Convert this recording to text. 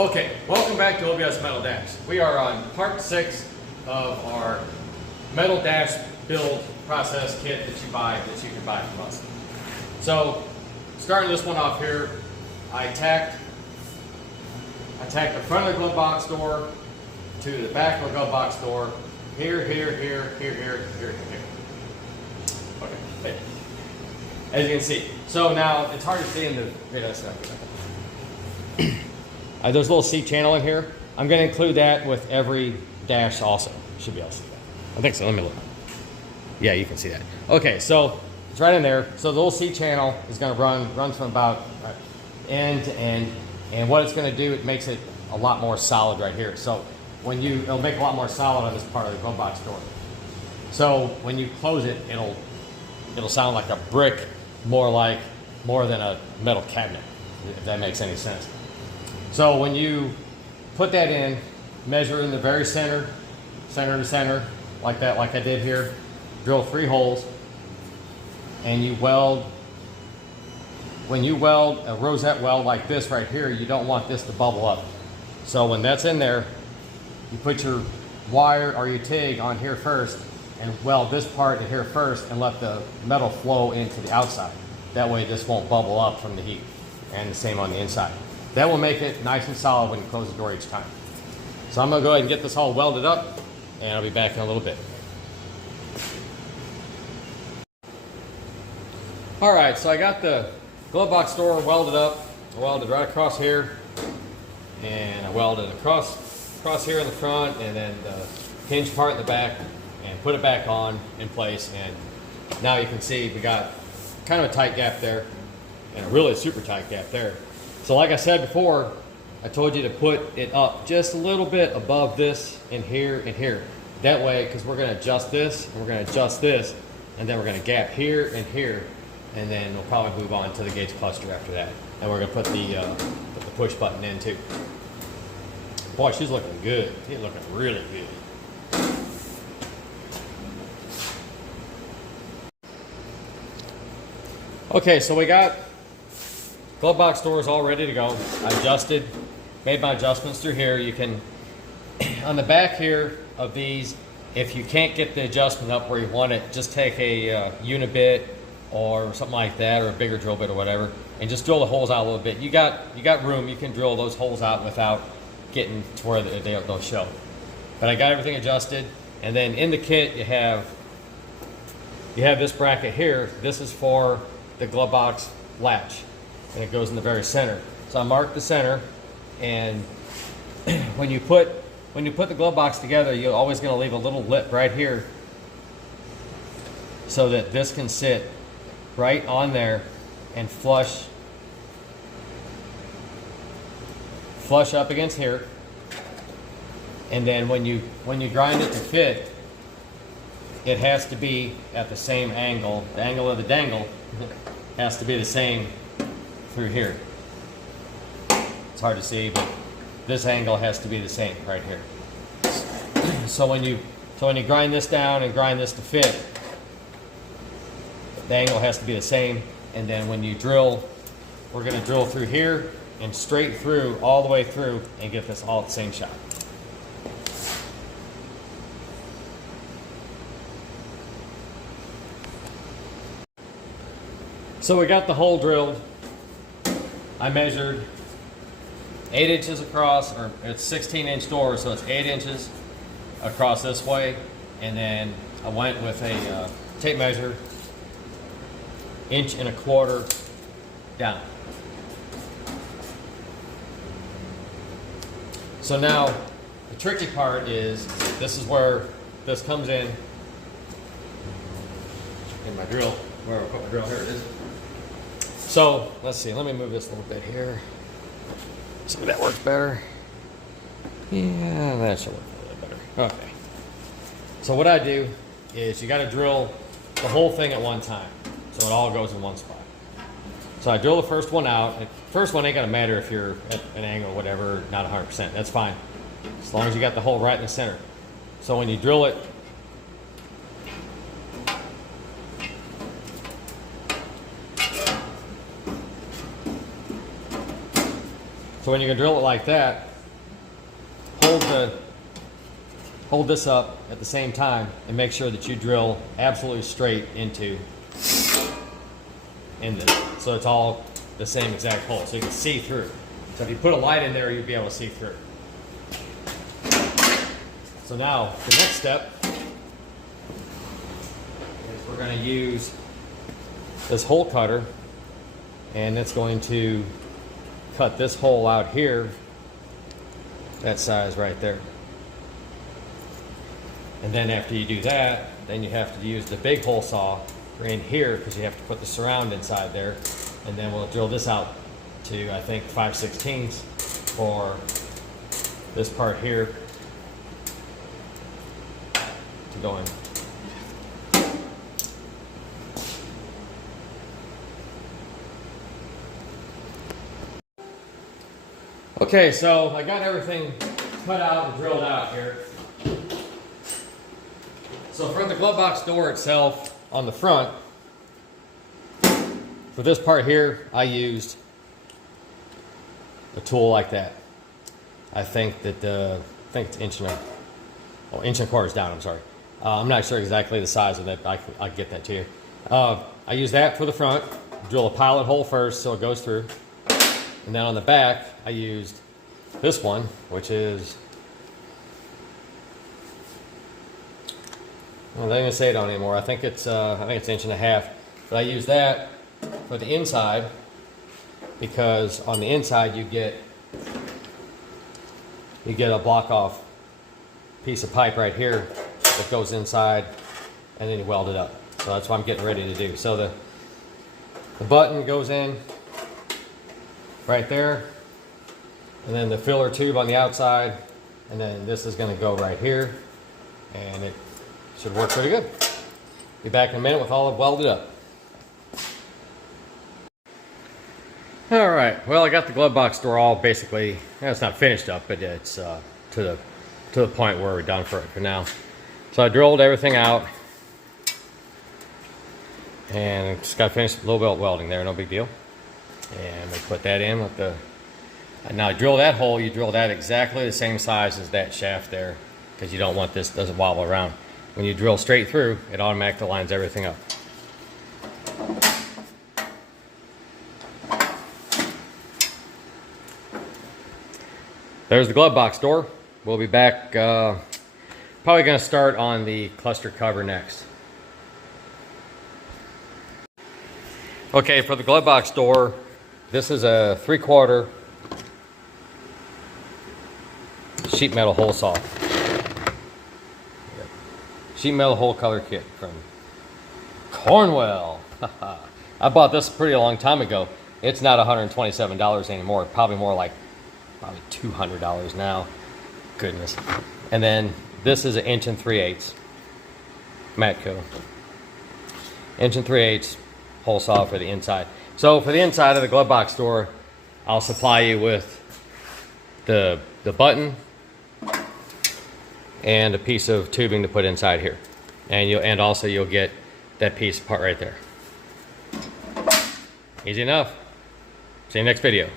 Okay, welcome back to OBS Metal Dash. We are on part 6 of our metal dash build process kit that you can buy from us. So, starting this one off here, I tacked the front of the glove box door to the back of the glove box door. Here. Okay, as you can see. So now, it's hard to see in the video stuff. There's a little seat channel in here. I'm going to include that with every dash also. Should be able to see that. I think so. Let me look. Yeah, you can see that. Okay, so it's right in there. So the little seat channel is going to run from about end to end. And what it's going to do, it makes it a lot more solid right here. So it'll make a lot more solid on this part of the glove box door. So when you close it, it'll sound like a brick, more than a metal cabinet, if that makes any sense. So when you put that in, measure in the very center to center, like that, like I did here, drill 3 holes, and you weld. When you weld a rosette weld like this right here, you don't want this to bubble up. So when that's in there, you put your wire or your TIG on here first and weld this part to here first and let the metal flow into the outside. That way this won't bubble up from the heat, and the same on the inside. That will make it nice and solid when you close the door each time. So I'm going to go ahead and get this all welded up, and I'll be back in a little bit. Alright, so I got the glove box door welded up. I welded right across here, and I welded across here in the front, and then the hinge part in the back, and put it back on in place. And now you can see we got kind of a tight gap there, and a really super tight gap there. So like I said before, I told you to put it up just a little bit above this and here and here. That way, because we're going to adjust this, and we're going to adjust this, and then we're going to gap here and here, and then we'll probably move on to the gauge cluster after that. And we're going to put the push button in too. Boy, she's looking good. She's looking really good. Okay, so we got glove box doors all ready to go. I made my adjustments through here. You can, on the back here of these, if you can't get the adjustment up where you want it, just take a unibit or something like that, or a bigger drill bit or whatever, and just drill the holes out a little bit. You got room. You can drill those holes out without getting to where they'll show. But I got everything adjusted, and then in the kit you have this bracket here. This is for the glove box latch, and it goes in the very center. So I marked the center, and when you put the glove box together, you're always going to leave a little lip right here so that this can sit right on there and flush up against here. And then when you grind it to fit, it has to be at the same angle. The angle of the dangle has to be the same through here. It's hard to see, but this angle has to be the same right here. So when you grind this down and grind this to fit, the angle has to be the same. And then when you drill, we're going to drill through here and straight through, all the way through, and get this all at the same shot. So we got the hole drilled. I measured 8 inches across, or it's 16-inch door, so it's 8 inches across this way. And then I went with a tape measure, 1.25 inches down. So now the tricky part is, this is where this comes in my drill, where I put my drill. Here it is. So let's see, let me move this a little bit here. See if that works better. Yeah, that should work a little better. Okay. So what I do is, you got to drill the whole thing at one time, so it all goes in one spot. So I drill the first one out. The first one ain't gonna matter if you're at an angle or whatever, not 100%. That's fine, as long as you got the hole right in the center. So when you drill it, so when you can drill it like that, to hold this up at the same time and make sure that you drill absolutely straight into this. So it's all the same exact hole, so you can see through. So if you put a light in there, you'll be able to see through. So now the next step is we're going to use this hole cutter, and it's going to cut this hole out here, that size right there. And then after you do that, then you have to use the big hole saw in here because you have to put the surround inside there. And then we'll drill this out to, I think, 5/16 for this part here to go in. Okay, so I got everything cut out and drilled out here. So for the glove box door itself on the front, for this part here, I used a tool like that. I think that I think it's inch and a quarter down. I'm sorry. I'm not sure exactly the size of that. I'll get that to you. I use that for the front. Drill a pilot hole first so it goes through, and then on the back I used this one, which is, well, they didn't say it on anymore. I think it's inch and a half. But I use that for the inside because on the inside you get a block off piece of pipe right here that goes inside, and then you weld it up. So that's what I'm getting ready to do. So the button goes in right there, and then the filler tube on the outside, and then this is going to go right here, and it should work pretty good. Be back in a minute with all of welded up. All right, well, I got the glove box door all basically, it's not finished up, but it's to the point where we're done for now. So I drilled everything out, and just got to finish a little bit of welding there, no big deal. And we put that in with the, and now drill that hole, you drill that exactly the same size as that shaft there, because you don't want this, doesn't wobble around. When you drill straight through, it automatically lines everything up. There's the glove box door. We'll be back, probably going to start on the cluster cover next. Okay, for the glove box door, this is a 3/4 sheet metal hole saw. Sheet metal hole color kit from Cornwell. I bought this pretty long time ago. It's not $127 anymore. Probably more like $200 now. Goodness. And then this is an 1 3/8 Matco. 1 3/8 hole saw for the inside. So for the inside of the glove box door, I'll supply you with the button and a piece of tubing to put inside here, and also you'll get that piece part right there. Easy enough. See you next video.